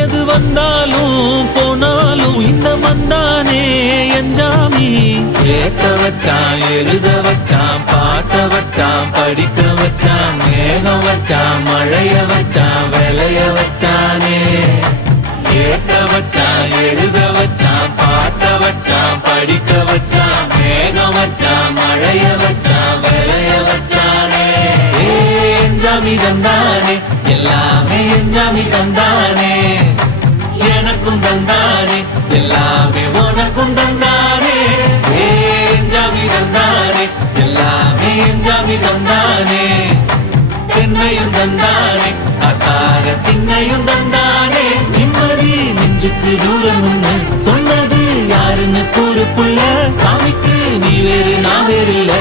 எது வந்தாலும் போனாலும் இந்த மந்தானே எஞ்சாமி. கேட்க வச்சான், எழுத வச்சான், பாட்ட வச்சான், படிக்க வச்சான், மேகம் வச்சான், மழைய வச்சான், விளைய வச்சானே. கேட்க வச்சான், எழுத வச்சான், பாட்ட வச்சான், படிக்க வச்சான், மேகம் வச்சான், மழைய வச்சான், விளைய வச்சானே. எஞ்சாமி தந்தானே, எல்லாமே எஞ்சாமி தந்தானே. எனக்கும் தந்தானே, எல்லாமே உனக்கும் தந்தானே. எஞ்சாமி தந்தானே, எல்லாமே எஞ்சாமி தந்தானே. தென்னையும் தந்தானே, காத்தார திண்ணையும் தந்தானே. நிம்மதி நெஞ்சுக்கு தூரம் சொன்னது யாருன்னு கூறு புள்ள. சாமிக்கு நீ வேறு நான் வேறு இல்ல,